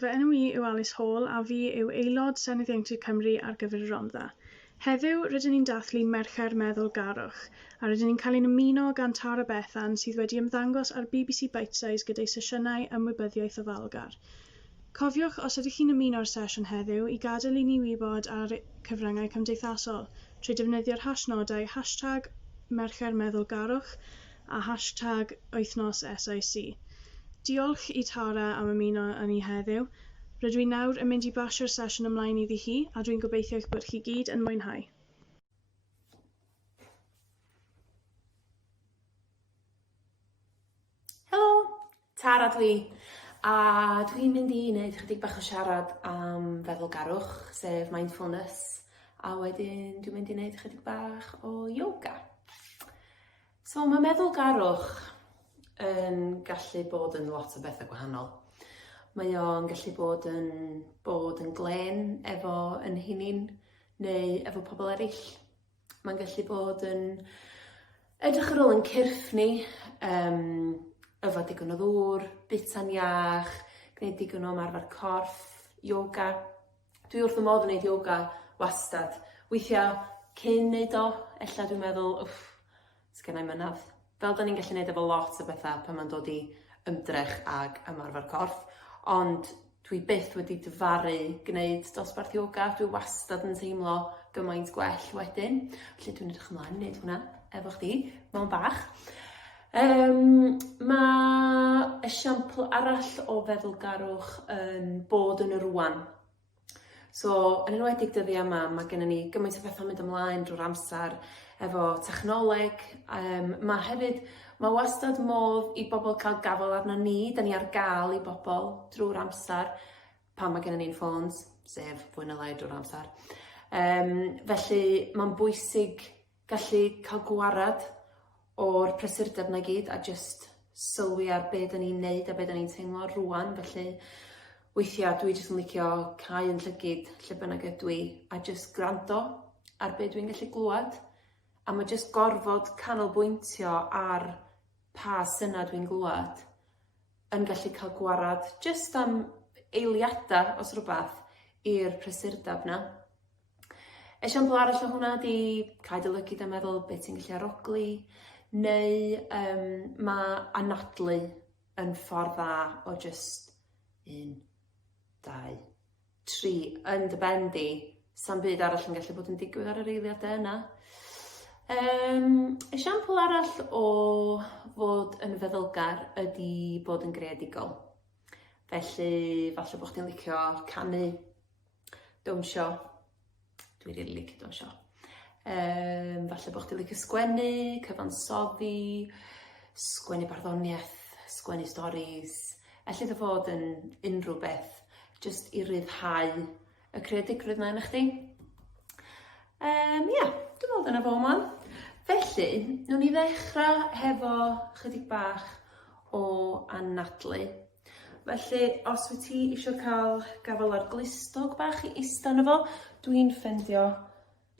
fy enw I yw Alice Hall a fi yw Aelod Senedd Ieuenctid Cymru ar gyfer y Rhondda. Heddiw rydyn ni'n dathlu Meddwlgarwch a rydyn ni'n cael ein ymuno gan Tara Bethan sydd wedi ymddangos ar BBC Bitesize gyda'i sesiynau ymwybyddiaeth ofalgar. Cofiwch os ydych chi'n ymuno'r sesiwn heddiw i gadael i ni wybod ar cyfryngau cymdeithasol trwy defnyddio'r hashnodau #Meddwlgarwch a #Wythnos SIC. Diolch i Tara am ymuno yn ni heddiw. Rydw i nawr yn mynd i basio'r sesiwn ymlaen iddi hi a dwi'n gobeithio eich bod chi gyd yn mwynhau. Helo, Tara dwi, a dwi'n mynd i wneud chydig bach o siarad am feddwlgarwch, sef mindfulness, a wedyn dwi'n mynd i wneud chydig bach o yoga. So mae meddwlgarwch yn gallu bod yn lot o bethau gwahanol. Mae o'n gallu bod yn glen efo yn hunin neu efo pobl eraill. Mae'n gallu bod yn edrych ar ôl yn cyrff ni, efo digon o ddŵr, bita'n iach, gwneud digon o ymarfer corff, yoga. Dwi wrth fy modd yn gwneud yoga wastad. Weithiau cyn wneud o, ella dwi'n meddwl, sgennai mynadd. Fel da ni'n gallu gwneud efo lot o bethau pan mae'n dod i ymdrech ag ymarfer corff, ond dwi byth wedi dyfaru gwneud dosbarth yoga, dwi wastad yn teimlo gymaint gwell wedyn. Felly dwi'n edrych ymlaen i wneud hwnna efo chdi, mewn bach. Mae esiampl arall o feddwlgarwch yn bod yn y rwan. So, yn enwedig dyddi yma, mae gennym ni gymaint o bethau'n mynd ymlaen drwy'r amser efo technoleg. Mae wastad modd i bobl cael gafel arno ni, da ni ar gael i bobl drwy'r amser pan mae gennym ni'n ffôns, sef fwy neu lai drwy'r amser. Felly mae'n bwysig gallu cael gwarad o'r prysurdeb na gyd a just sylwi ar be da ni'n neud a be da ni'n teimlo rwan. Felly weithiau dwi jyst yn licio cau yn llygyd lle bynnag ydw i a jyst gwrando ar be dwi'n gallu glwad. A mae jyst gorfod canolbwyntio ar pa syna dwi'n glwad yn gallu cael gwarad jyst am eiliadau os rhywbeth i'r prysurdeb na. Esiampl arall o hwnna di cau dy lygyd a meddwl beth ti'n gallu arogli, neu mae anadlu yn ffordd dda o jyst 1, 2, 3 yn dy ben di, sa'n byd arall yn gallu bod yn digwydd ar yr eiliadau yna. Esiampl arall o fod yn feddwlgar ydy bod yn greadigol. Felly, falle bod chdi'n licio canu, dawnsio. Dwi'n rili licio dawnsio. Falle bod chdi'n licio sgwennu, cyfansoddi, sgwennu barddoniaeth, sgwennu storis. Elli dy fod yn unrhyw beth, jyst i ryddhau y creadigrwydd na yna chdi. Dwi'n meddwl dyna fo man. Felly, nhw'n ni ddechrau hefo chydig bach o anadlu. Felly, os wyt ti eisiau cael gafel ar glistog bach i ista yno fo, dwi'n ffeindio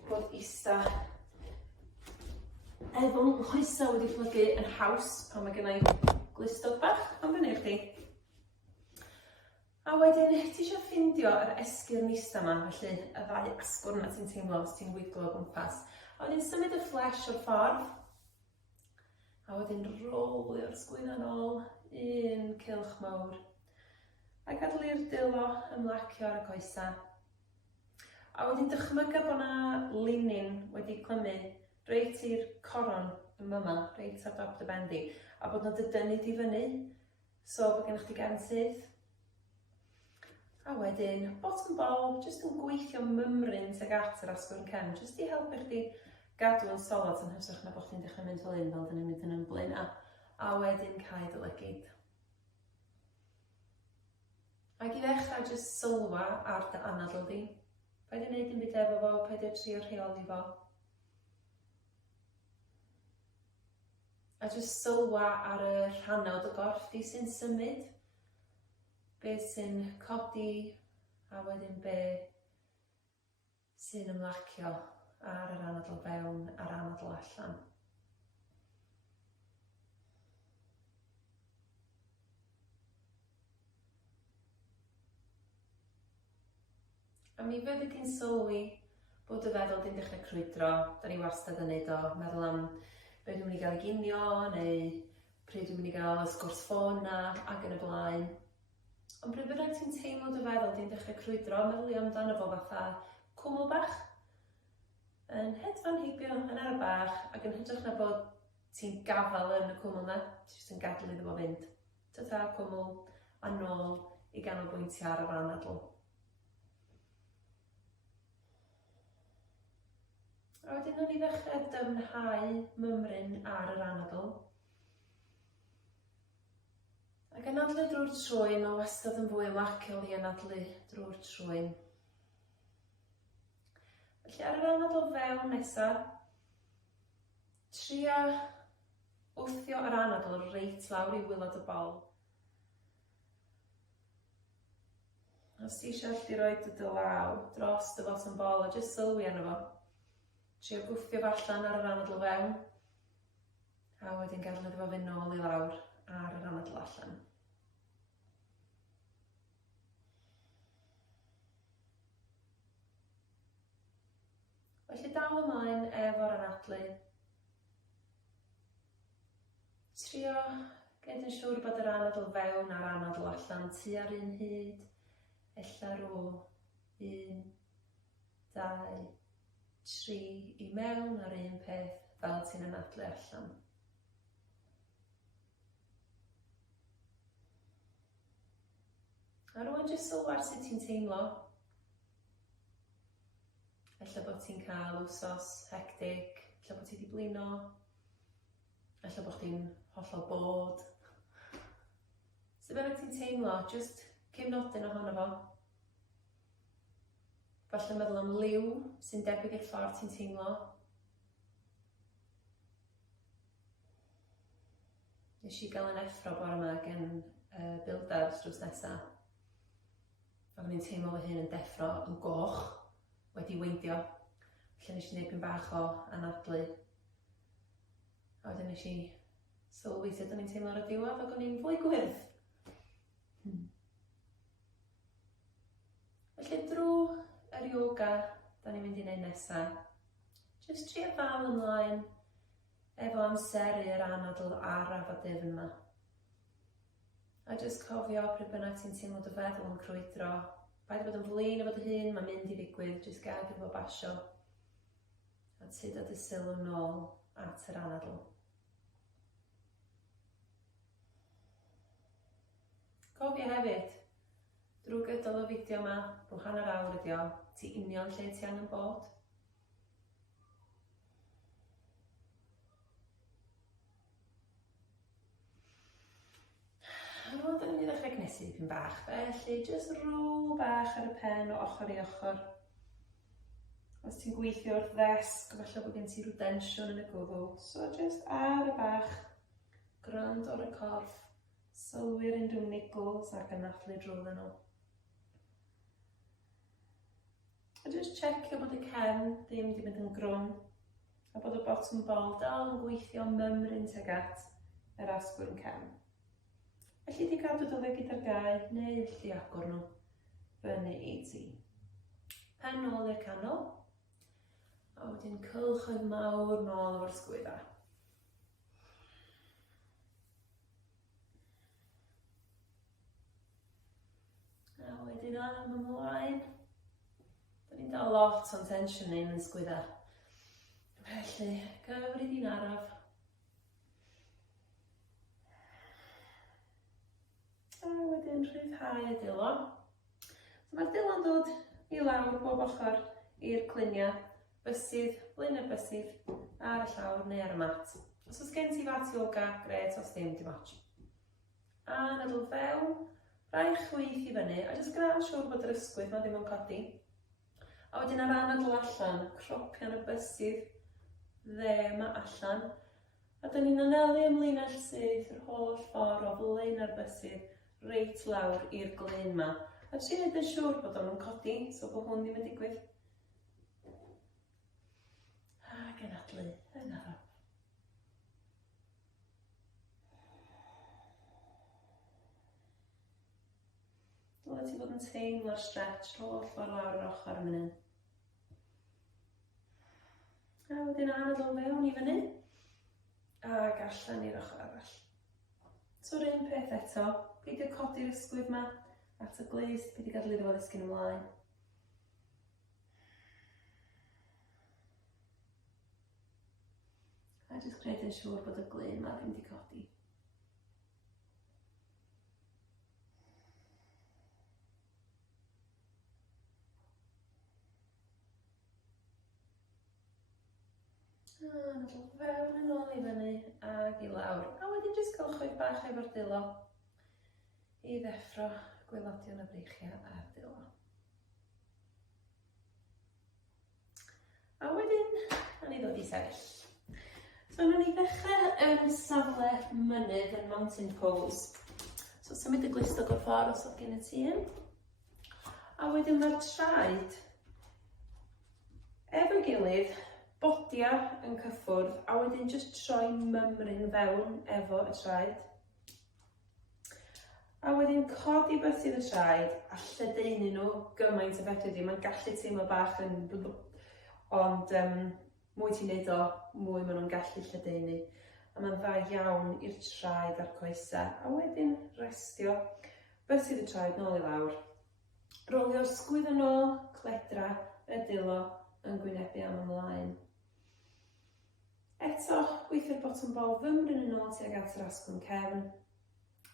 bod ista efo nghoesau wedi plygu yn haws pan mae gennau glistog bach am fyny i chdi. A wedyn, ti eisiau ffindio yr esgyrn ista yma, felly y ddau asgwrn na ti'n teimlo os ti'n wiglo o gwmpas. A wedyn symud y fflesh o'r ffordd. A wedyn rolio'r sgwydda nôl, un cylch mawr. A gadael i'r dilo ymlacio ar y coesau. A wedyn dychmyga bod yna linyn wedi clymu reit i'r coron yma, reit ar dop dy ben di. A bod yna dydynnu di fyny, so bod gennych chi gensydd. A wedyn, bottom ball, jyst yn gweithio mymryn tuag at yr asgwrn cefn, jyst i helpu chdi gadw yn solid yn hyfsach na bod chdi'n dechrau mynd fel un fel dyn ni'n mynd yn ymblyn. A wedyn cau dy lygyd. Ac i ddechrau jyst sylwa ar dy anadl di. Paid i wneud yn byd efo fo, paid i trio rheoli fo. A jyst sylwa ar y rhannau o dy gorff di sy'n symud. Be sy'n codi a wedyn be sy'n ymlacio ar yr anadl fewn a'r anadl allan. A mi fyddi ti'n sylwi bod y feddwl di'n dechrau crwydro, da ni wastad yn neud o, meddwl am be dwi'n mynd i gael ei ginio, neu pryd dwi'n mynd i gael y sgwrs ffôn na, ac yn y blaen. Ond pryd byddai ti'n teimlo dy feddwl di'n dechrau crwydro, meddwl i amdano fo fatha cwmwl bach, yn hedfan heibio yn ar y bach, ac yn hytrach na bod ti'n gafal yn y cwmwl na, ti jyst yn gadael iddo fo fynd. Ta cwmwl a nôl i ganolbwyntio ar yr anadl. A wedyn o'n i ddechrau dyfnhau mymryn ar yr anadl. Ac anadlu drwy'r trwyn o wastad yn fwy wacel i anadlu drwy'r trwyn. Felly ar yr anadl fewn nesaf, tria wthio yr anadl reit lawr i wylod y bol. Os ti eisiau allu rhoi dy law dros dy fot yn bol a jyst sylwi arno fo. Trio gwthio fo allan ar yr anadl fewn, a wedyn gadael iddo fo fynd nôl i lawr ar yr anadl allan. Felly dal ymlaen efo'r anadlu. Trio gwneud yn siŵr bod yr anadl fewn a'r anadl allan tua'r un hyd, ella rô 1, 2, 3 i mewn ar un peth fel ti'n anadlu allan. A rwan jyst sylwar sut ti'n teimlo. Ella bod ti'n cael wsos hectic, ella bod ti wedi blino, ella bod chdi'n hollol bod. Sut bynnag ti'n teimlo, jyst cefnodyn ohono fo. Falle meddwl am liw sy'n debyg i'r ffordd ti'n teimlo. Nes i gael yn effro bore yma gen bildar drws nesaf. Ac o'n i'n teimlo fy hun yn deffro yn goch wedi weindio. Felly nes i wneud pyn bach o anadlu. A wedyn nes i sylwi sut o'n i'n teimlo ar y diwedd ac o'n i'n fwy gwyrdd. Felly drwy yr yoga da ni'n mynd i wneud nesaf, jyst trio ddal ymlaen efo amseru'r anadl araf a difn yma. A jyst cofio pryd bynnag ti'n teimlo dy feddwl yn crwydro, paid bod yn flin efo dy hun, mae'n mynd i ddigwydd, jyst gad efo basio. A tyd o dy sylw nôl at yr anadl. Cofio hefyd, drwy gydol y fideo yma, rhwng hanner awr ydi o, ti union lle ti angen bod. A rwan da ni'n mynd i ddechrau gnesu pyn bach, felly jyst rŵl bach ar y pen o ochr i ochr. Os ti'n gweithio o'r ddesg, falle bod gen ti rhyw densiwn yn y gwddw, so jyst ar y bach, gwrand o'r y corff, sylwi'r unrhyw niggles ac yn anadlu drwyddyn nhw. A jyst checio bod y cefn ddim wedi mynd yn grwn a bod y bottom bol dal yn gweithio mymryn tuag at yr asgwrn cefn. Felly di cadw dy leg gyda'r gau neu allu agor nhw fyny i ti. Pen nôl i'r canol a wedyn cylchoedd mawr nôl o'r sgwydda. A wedyn am ymlaen. Da ni'n dal lot o'n tensiwn ein yn sgwydda. Felly, gymryd i'n araf. A wedyn rhyddhau y dilo. So mae'r dilo'n dod i lawr bob ochr i'r cluniau, bysydd, blaenau bysydd, ar y llawr neu ar y mat. Os oes gen ti fat yoga, gret, os ddim, dim ots. A anadl fewn, rhai chwyth i fyny, a jyst gwneud siŵr bod yr ysgwydd ma ddim yn codi. A wedyn ar anadl allan, cropian y bysydd, dde yma allan. A da ni'n anelu ymlaen â'r syth yr holl ffordd o flaen ar bysydd, reit lawr i'r glyn yma. A ti'n neud yn siŵr bod o'n codi, so bod hwn ddim yn digwydd. Ac anadlu yn araf. Dyle ti fod yn teimlo'r stretch holl ffordd lawr yr ochr yn mynd. A wedyn anadl fewn i fyny. Ac allan i'r ochr arall. So'r un peth eto. Peidio codi'r ysgwydd yma at y glust, peidio gadael iddo fo ddisgyn ymlaen. A jyst gwneud yn siŵr bod y glyn yma ddim wedi codi. Anadl fewn yn ôl i fyny ag i lawr. A wedyn jyst gylchwyd bach efo'r dilo i ddeffro gwaelodion y breichiau a'r dilo. A wedyn, nawn ni ddod i sefyll. So nawn ni ddechrau yn safle mynydd yn mountain pose. So symud y glustog o'r ffordd os oedd gen y ti un. A wedyn mae'r traed efo'i gilydd, bodia yn cyffwrdd, a wedyn jyst troi mymryn fewn efo y traed. A wedyn codi beth sydd y traed a lledaenu nhw gymaint o fedri di. Mae'n gallu teimlo bach yn ond mwy ti'n neud o, mwy maen nhw'n gallu lledaenu. A mae'n dda iawn i'r traed a'r coesau. A wedyn restio beth sydd y traed nôl i lawr. Rolio'r sgwydd yn ôl, cledra y dilo yn gwynebu am ymlaen. Eto, weithio'r bottom bol fymryn yn ôl tuag at yr asgwrn cefn.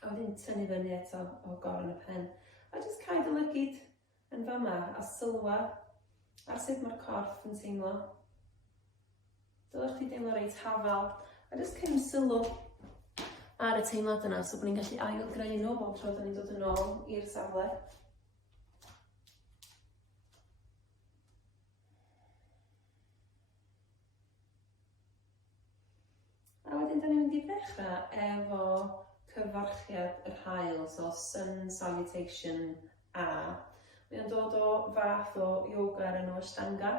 A wedyn tynnu fyny eto o goron y pen. A jyst cael y lygyd yn fama a sylwa ar sut mae'r corff yn teimlo. Dylech chi deimlo reit hafal. A jyst cyn sylw ar y teimlad yna, so bod ni'n gallu ail-greu nhw bob tro da ni'n dod yn ôl i'r safle. A wedyn, da ni'n mynd i ddechrau efo cyfarchiad yr haul, so sun salutation A. Mae o'n dod o fath o yoga ar enw Ashtanga.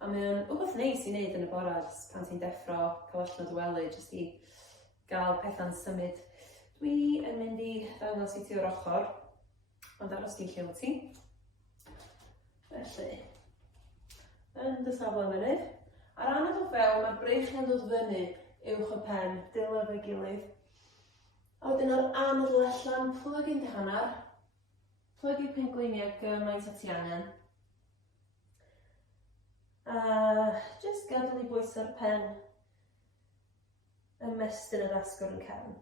A mae o'n wbeth neis i wneud yn y bore pan ti'n deffro cael allan o wely, jyst i gael pethau'n symud. Dwi yn mynd i ddangos i ti o'r ochr, ond aros di lle o ti. Felly, yn dy safle mynydd. Ar anadl fewn, mae'r breichiau'n dod fyny uwch y pen, dilo efo'i gilydd. A wedyn ar anadl allan, plygu'n dy hanner. Plygu'r pengliniau gymaint at ti angen. A jyst gadael i bwyso'r pen ymestyn yr asgwrn cefn.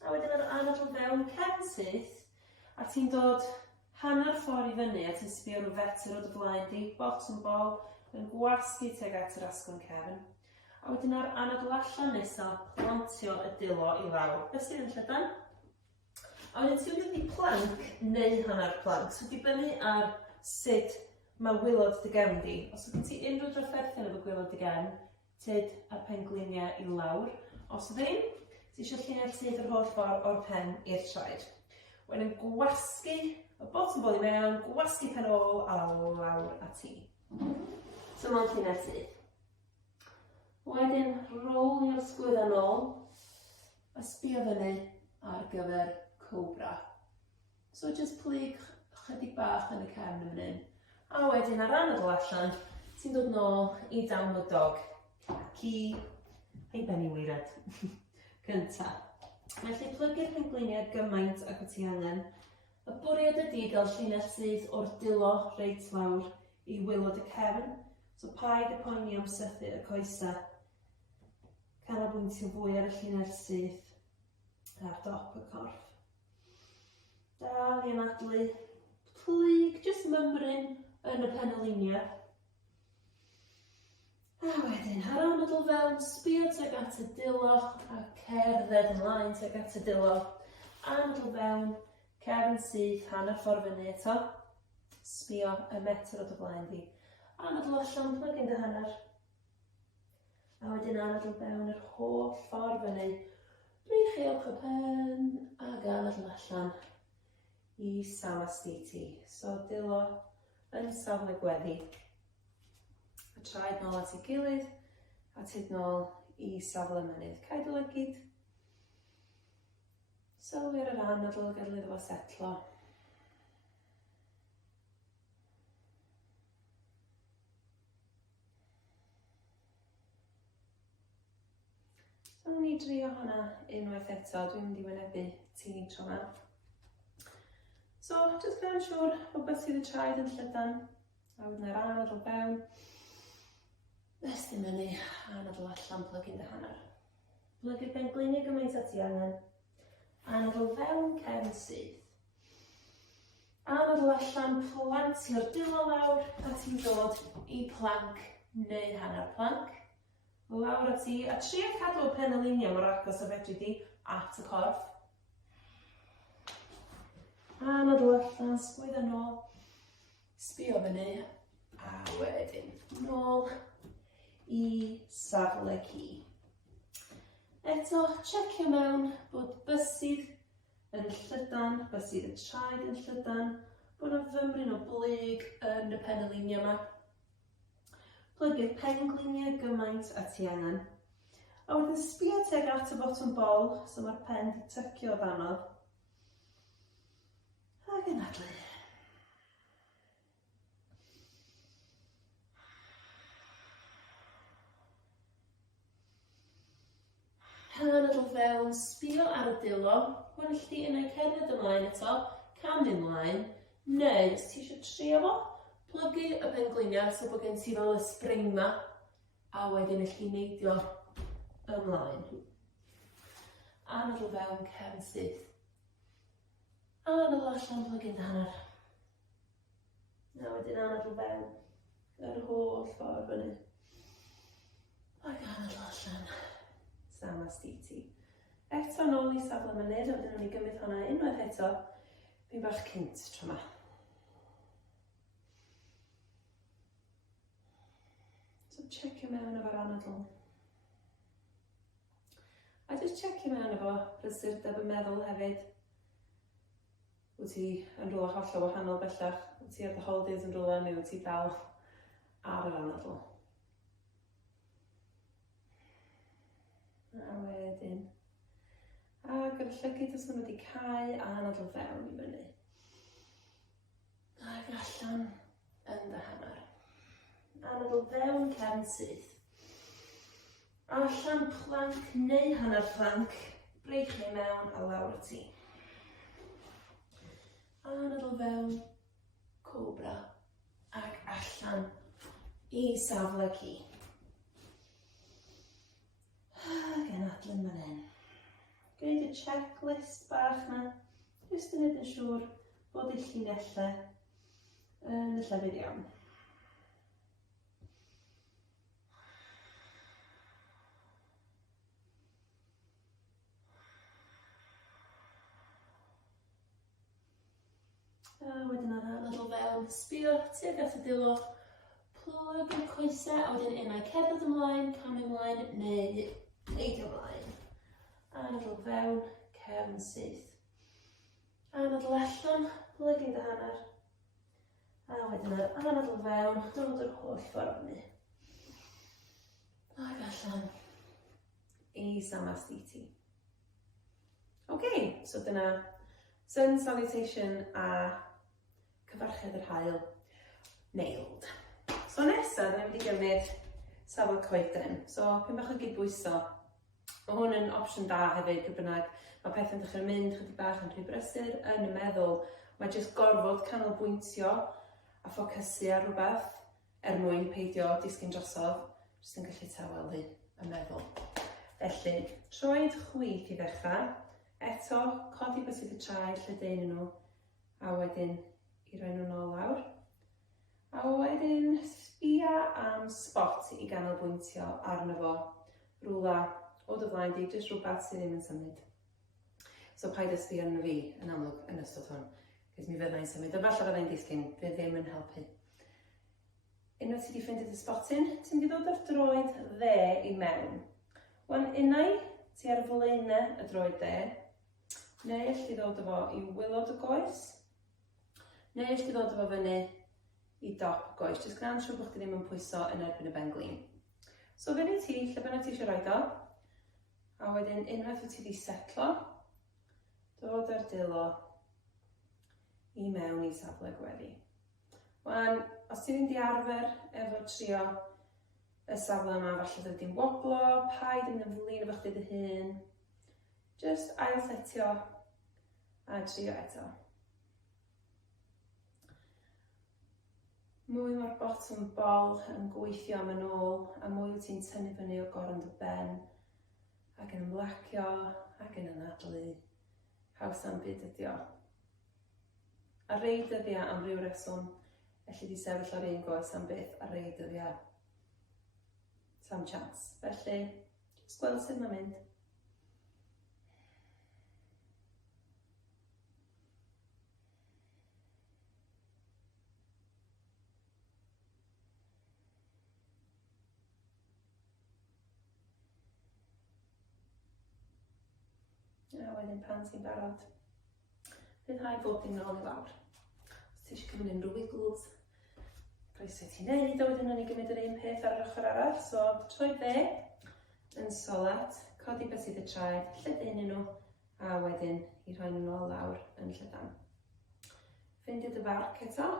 A wedyn ar anadl fewn, cefn syth, a ti'n dod hanner ffordd i fyny a ti'n sbio nhw fetur o dy flaen di, bottom bol, yn gwasgu tuag at yr asgwrn cefn. A wedyn ar anadl allan nesaf, plantio y dilo i lawr. Beth sydd yn llydan? A wedyn ti'n mynd i plank neu hanner plank. So dibynnu ar sut mae wylod dy gefn di. Os ydyn ti unrhyw drafferthion efo gwylod dy gefn, tyd a'r pengliniau i lawr. Os ddim, ti eisiau llinell sydd yr holl ffordd o'r pen i'r traed. Wedyn gwasgu y bottom bol i mewn, gwasgu pen ôl a lawr a ti. So mae'n llinell sydd. Wedyn, rolio'r sgwydd yn ôl a sbio fyny ar gyfer cobra. So jyst plyg chydig bach yn y cefn yn hyn. A wedyn ar anadl allan, ti'n dod nôl i downward dog. Ac i ei benni weired. Cynta. Felly plygu'r pengliniau gymaint ac o ti angen. Y bwriad ydy gael llinell sydd o'r dilo reit lawr i wylod y cefn. So paid y poeni am sythu y coesau. Canolbwyntio fwy ar y llinell syth ar dop y corff. Dal i anadlu. Plyg, jyst mymryn yn y penolinia. A wedyn, ar anadl fewn, sbio tuag at y dilo a cerdded ymlaen tuag at y dilo. Anadl fewn, cefn syth, hanner ffordd fyny eto. Sbio y metr o dy flaen di. Anadl allan, plygyn dy hanner. A wedyn anadl fewn yr holl ffordd fyny. Breichiwch y pen ac anadl allan i samastiti. So dilo yn safle gweddi. Y traed nôl at ei gilydd a tyd nôl i safle mynydd. Caid y lygyd. Sylwi ar yr anadl gadael iddo fo setlo. So, ni drio hwnna unwaith eto, dwi'n mynd I wynebu ti tro yma. So, jyst gwneud yn siŵr bod beth sydd y traed yn llydan, a wedyn yr anadl fewn. Ystyn myny, anadl allan, plygu'n dy hanner. Plygu ben glinia gymaint ati angen. Anadl fewn, cefn syth. Anadl allan, plantio'r dilo lawr, a ti'n dod I planc neu hanner planc. Lawr ati, a trio cadw y pen y linia mor agos a fedri di at y corff. Anadl allan, sgwydda nôl. Sbio fyny, a wedyn nôl I safle ci. Eto, checio mewn bod bysydd yn llydan, bysydd y traed yn llydan, bod yna fymryn o blyg yn y pen y linia yma. Plygu'r pen glinia gymaint a ti angen. A wedyn sbio teg at y botwm bol, so mae'r pen di tycio o danodd. A gynadlu. Anadl fewn, sbio ar y dilo, gwneud chdi yna cerdded ymlaen eto, cam ymlaen, neu os ti eisiau trio fo, plygu y pen glinia so bod gen ti fel y spring ma, a wedyn eich chi neidio ymlaen. Anadl fewn, cefn syth. Anadl allan, plygu'n hanner. A wedyn anadl fewn, yr holl ffordd fyny. Ac anadl allan. Sama stiti. Eto nôl I safle mynydd, a wedyn nhw'n I gymryd hwnna unwaith eto, fi'n bach cynt tro yma. So checio mewn efo'r anadl. A jyst checio mewn efo prysurdeb y meddwl hefyd. Wyt ti yn rhywle hollol wahanol bellach, wyt ti ar dy holidays yn rhywle neu wyt ti dal ar yr anadl. A wedyn. Ac yr llygyd os nhw wedi cau a anadl fewn I fyny. Ac allan yn dy hanner. Anadl fewn cefn syth. Allan planc neu hanner planc. Breic neu mewn a lawr ti. Anadl fewn, cobra, ac allan I safle ci. Ac anadlu'n fan hyn. Gwneud y checklist bach na, jyst yn edrych yn siŵr bod eich llinellau yn y llefydd iawn. A wedyn ar anadl fewn, sbio tuag at y dilo, plug y coesau, a wedyn unai cerdded ymlaen, cam ymlaen, neu neidio ymlaen. Anadl fewn, cefn syth. Anadl allan, plygu'n dy hanner. A wedyn ar anadl fewn, dod yr holl ffordd fyny. Ac allan I sama stiti. Okay, so dyna sun salutation a cyfarched yr haul nailed. So nesaf, dwi'n mynd I gymryd safle coeden. So, pyn bach o gydbwyso. Mae hwn yn opsiwn da hefyd, gybynnag. Mae pethau'n dechrau mynd chydig bach yn rhy brysur yn y meddwl. Mae jyst gorfod canolbwyntio a ffocysu ar rhywbeth mwyn peidio disgyn drosodd, jyst yn gallu tawelu y meddwl. Felly, troed chwith I ddechrau, eto codi bysydd y traed lle dyn nhw, a wedyn I roi nhw nôl lawr. A wedyn sbia am spot I ganolbwyntio arno fo, rwla o dy flaen di, jyst rhywbeth sydd ddim yn symud. So paid ysbi arno fi yn amlwg yn ystod hwn, cys mi fyddai'n symud, a falle fyddai'n disgyn, fydd ddim yn helpu. Unwaith ti wedi ffeindio dy spotyn, ti'n mynd I ddod o'r droed dde I mewn. Wan unai ti ar flaenau y droed dde, neu allu ddod efo I wylod y goes, neu allu ddod efo fyny I dop goes, jyst gwna'n siŵr bod chdi ddim yn pwyso yn erbyn y ben glin. So fyny ti, lle bynnag ti eisiau roed o, a wedyn unwaith wyt ti wedi setlo, dod ar dilo I mewn I safle gweddi. Wan, os ti ddim wedi arfer efo trio y safle yma falle ddod i'n woblo, paid yn ymflin efo chdi dy hun. Just ail setio a trio eto. Mwy mae'r bottom bol yn gweithio am yn ôl, a mwy wyt ti'n tynnu fyny o goron dy ben, ac yn ymlacio, ac yn anadlu. Haws am byd ydi o. A rei dyddiau am ryw reswm, felly di sefyll ar un goes am byth, a rei dyddiau sam chance. Felly, jyst gweld sut mae'n mynd. A wedyn pan ti'n barod, rhyddhau bob dim nôl i lawr. Os ti eisiau cymryd unrhyw wiggles, croeso ti'n neud, a wedyn ni gymryd yr un peth ar yr ochr arall. So, troi dde yn solet, codi beth sydd y traed, lledaenu nhw, a wedyn i rhoi nhw nôl lawr yn llydan. Ffindio dy farc eto,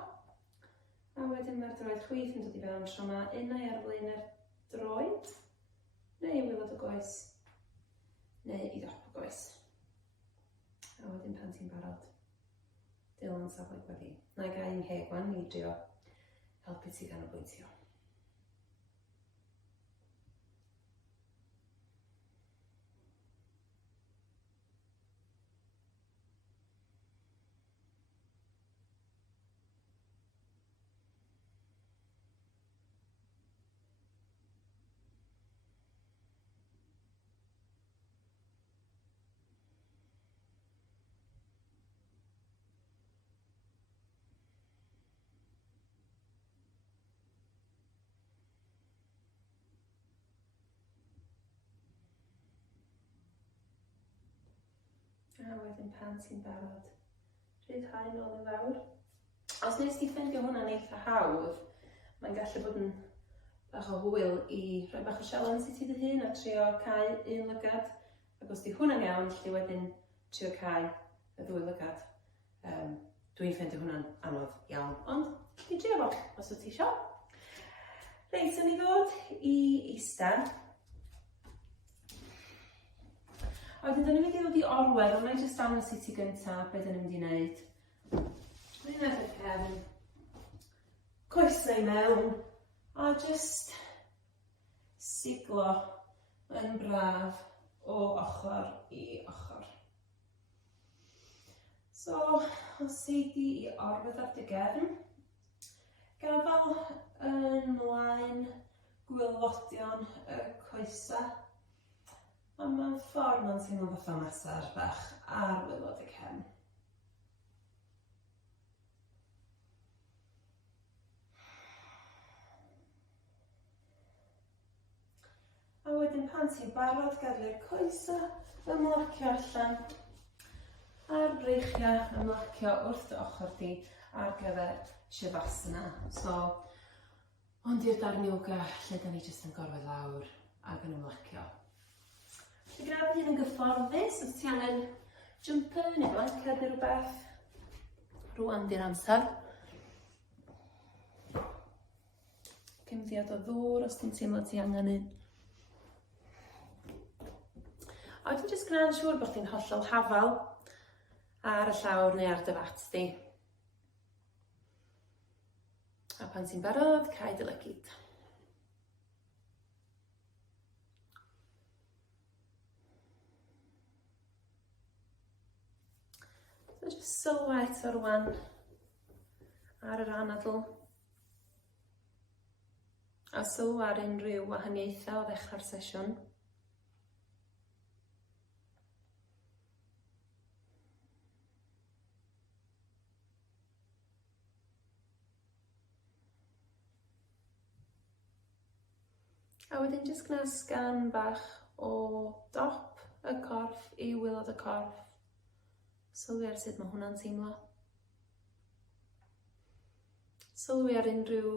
a wedyn mae'r droed chwith yn dod i fewn tro yma, unau ar flaen yr droed, neu i wylod o goes, neu i ddop o goes. A wedyn pan ti'n barod, dilyn safle gweddi. Na i gael ein hegwan i drio helpu ti ganolbwyntio. A wedyn pan ti'n barod, rhyddhau nôl i lawr. Os nes ti ffeindio hwnna'n eitha hawdd, mae'n gallu bod yn bach o hwyl i rhoi bach o sialens i ti dy hun a trio cau un lygad. Ac os di hwnna'n iawn, lle wedyn trio cau y ddwy lygad. Dwi'n ffeindio hwnna'n anodd iawn, ond chi trio fo, os wyt ti isio. Reit, yn i ddod i eistedd. A wedyn, dyn ni'n mynd i ddod i orwedd, ond na i jyst dangos i ti gyntaf beth dyn ni'n mynd i wneud. Dwi'n edrych cefn, coesau mewn, a jyst siglo yn braf o ochr i ochr. So, os eidi i orwedd ar dy gefn, gafal yn mlaen gwylodion y coesau. A mae'n ffordd mae'n teimlo fatha masar bach ar wylod y cefn. A wedyn pan ti'n barod gadw'r coesau ymlacio allan a'r breichiau ymlacio wrth dy ochr di ar gyfer shavasana. So, ond i'r darn yoga lle da ni jyst yn gorwedd lawr ac yn ymlacio. Felly graf hyn yn gyfforddus, os ti angen jumper neu blanced neu rhywbeth, rwan di'r amser. Cymddiad o ddŵr os ti'n teimlo ti angen un. A wedyn jyst gwneud siŵr bod chi'n hollol hafal ar y llawr neu ar dy fat di. A pan ti'n barod, cau dy lygyd. So jyst sylwet o rwan ar yr anadl. A sylw ar unrhyw wahaniaethau o ddechrau'r sesiwn. A wedyn jyst gwneud sgan bach o dop y corff i wylod y corff. Sylwi ar sut mae hwnna'n teimlo. Sylwi ar unrhyw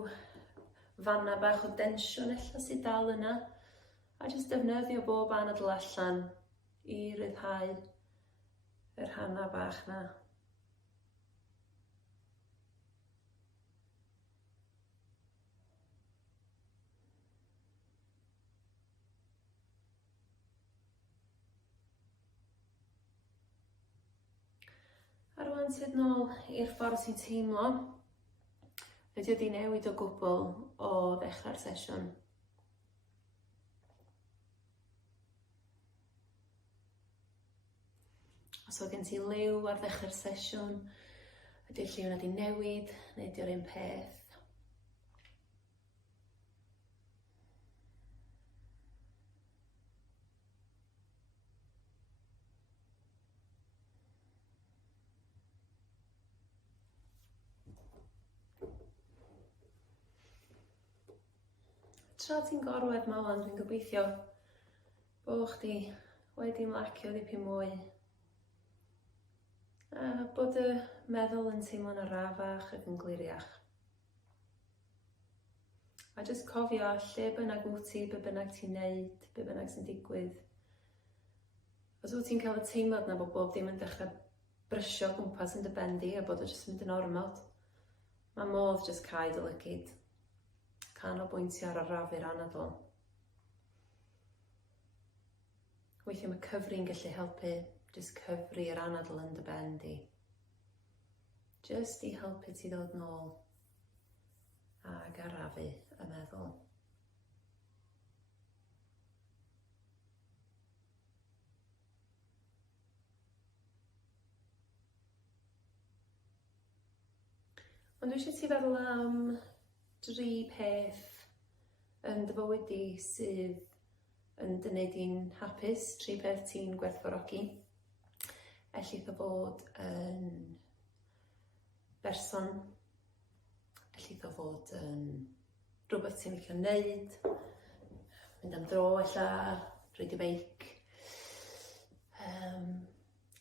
fanna bach o densiwn ella sydd dal yna. A jyst defnyddio bob anadl allan i ryddhau yr rhanna bach na. A rwan sydd nôl i'r ffordd sy'n teimlo, ydy wedi newid o gwbl o ddechrau'r sesiwn. Os oedd gen ti liw ar ddechrau'r sesiwn, ydy'r lliw wedi newid, neu ydy'r un peth. Tra ti'n gorwedd mawan, dwi'n gobeithio bod chdi wedi ymlacio dipyn mwy. A bod y meddwl yn teimlo'n arafach ac yn gliriach. A jyst cofio lle bynnag wyt ti, be bynnag ti'n neud, be bynnag sy'n digwydd. Os wyt ti'n cael y teimlad na bod bob dim yn dechrau brysio gwmpas yn dy ben di a bod o jyst yn mynd yn ormod, mae modd jyst cael dy lygyd. Canolbwyntio ar arafu'r anadl. Weithiau mae cyfri'n gallu helpu, jyst cyfri'r anadl yn dy ben di. Jyst i helpu ti ddod nôl ag arafu y meddwl. Ond dwi eisiau ti feddwl am 3 peth yn dy fywyd di sydd yn dy wneud i'n hapus, 3 peth ti'n gwerthfawrogi. Ellith o fod yn berson, ellith o fod yn rhywbeth ti'n licio wneud, mynd am dro ella, rhaid i beic.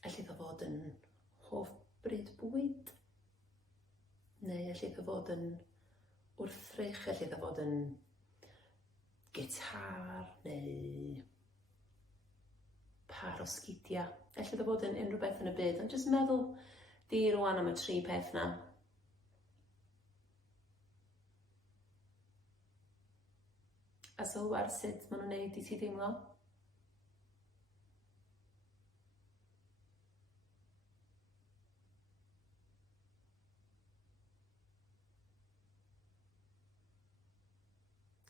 Ellith o fod yn hoff bryd bwyd, neu ellith o fod yn wrthrych, ellith o fod yn gitar neu par o sgidia. Ellith o fod yn unrhyw beth yn y byd, ond jyst meddwl di rwan am y 3 peth na. A sylwar sut maen nhw'n neud i ti deimlo.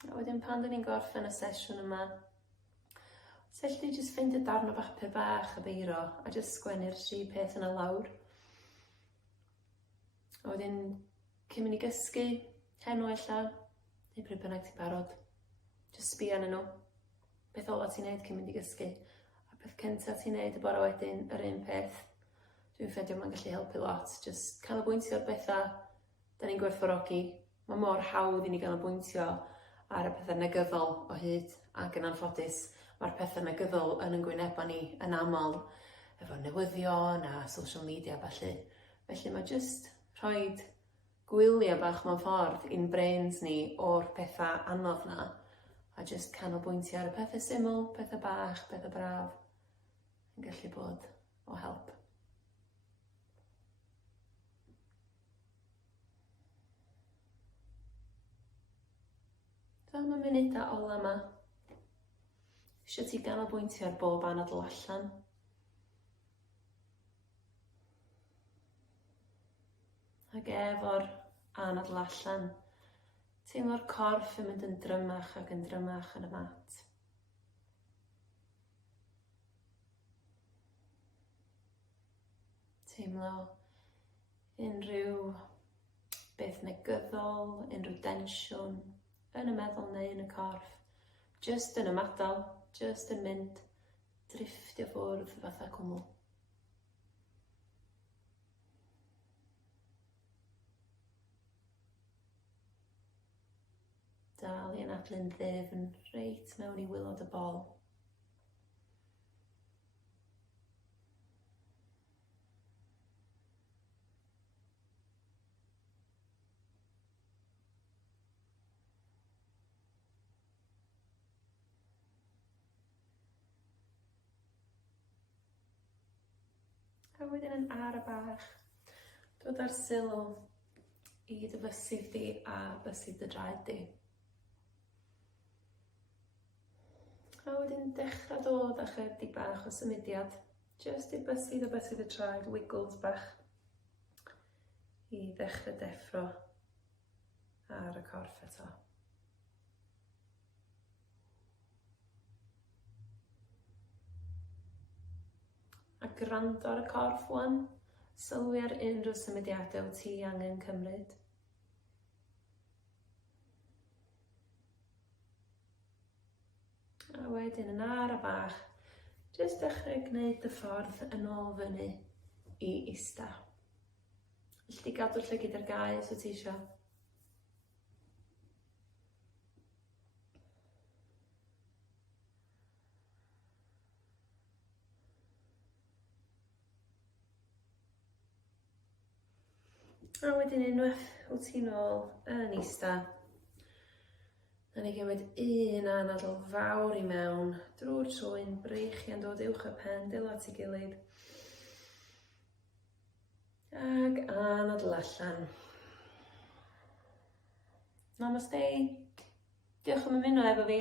A wedyn pan dyn ni'n gorffen y sesiwn yma, sell di jyst ffeindio darn o bapur bach a beiro a jyst sgwennu'r 3 peth yna lawr. A wedyn cyn mynd i gysgu, heno ella, neu pryd bynnag ti'n barod, jyst sbïo arnyn nhw. Beth ola ti'n neud cyn mynd i gysgu. A peth cyntaf ti'n neud y bore wedyn, yr un peth. Dwi'n ffeindio mae'n gallu helpu lot. Jyst canolbwyntio ar bethau da ni'n gwerthfawrogi. Mae mor hawdd i ni canolbwyntio ar y pethau negyddol o hyd ac yn anffodus. Mae'r pethau negyddol yn gwynebau ni yn aml efo newyddion a social media felly. Felly mae jyst rhoid gwyliau bach mewn ffordd i'n brains ni o'r pethau anodd na a jyst canolbwyntio ar y pethau syml, pethau bach, pethau braf yn gallu bod o help. Am y munudau ola yma, eisiau ti ganolbwyntio ar bob anadl allan. Ac efo'r anadl allan, teimlo'r corff yn mynd yn drymach ac yn drymach yn y mat. Teimlo unrhyw beth negyddol, unrhyw densiwn, yn y meddwl neu yn y corff, jyst yn ymadal, jyst yn mynd, drifftio ffwrdd fatha cwmwl. Dal i anadlu'n ddyfn reit mewn i wilod y bol. A wedyn yn ar y bach, dod ar sylw i dy fysydd di a fysydd dy draed di. A wedyn dechrau dod â chydig bach o symudiad, jyst i bysydd y traed, wiggles bach i ddechrau deffro ar y corff eto. A gwrando ar y corff wan, sylwi ar unrhyw symudiadau wyt ti angen cymryd. A wedyn yn ara bach, jyst dechrau gwneud y ffordd yn ôl fyny i ista. Felly gadw'r llygyd ar gau os wyt ti isio. A wedyn unwaith wyt ti'n ôl yn ista, na ni gymryd un anadl fawr i mewn, drwy'r trwyn, breichiau'n dod uwch y pen, dil at ei gilydd. Ag anadl allan. Namaste. Diolch am ymuno efo fi.